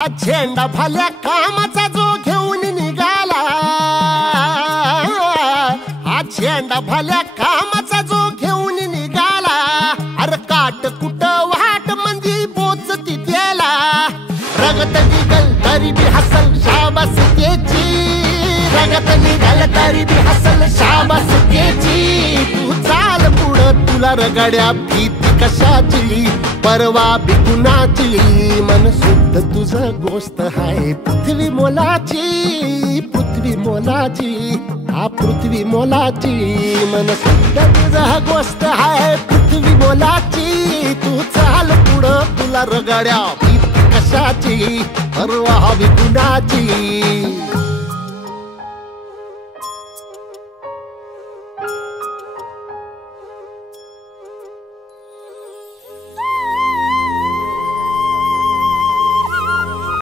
झेंडा भल्या कामाचा जो घेऊन निघाला, हा झेंडा भल्या कामाचा जो घेऊन निघाला, अरे काट कुट वाट म्हणजे पोचती त्याला, रगत निघल तरी बी हसल शाबास त्याची, रगत निघल तरी बी हसल शाबास त्याची, तू चाल पुढं तुला रगड्या भीती कशाची, परवा बी कुणाची, मन शुद्ध तुझं गोष्ट हाय पृथ्वी मोलाची, पृथ्वी मोलाची, हा पृथ्वी मोलाची, मन शुद्ध तुझं गोष्ट हाय पृथ्वी मोलाची, तू चाल पुढं तुला रगड्या भीती कशाची, परवा बी कुणाची.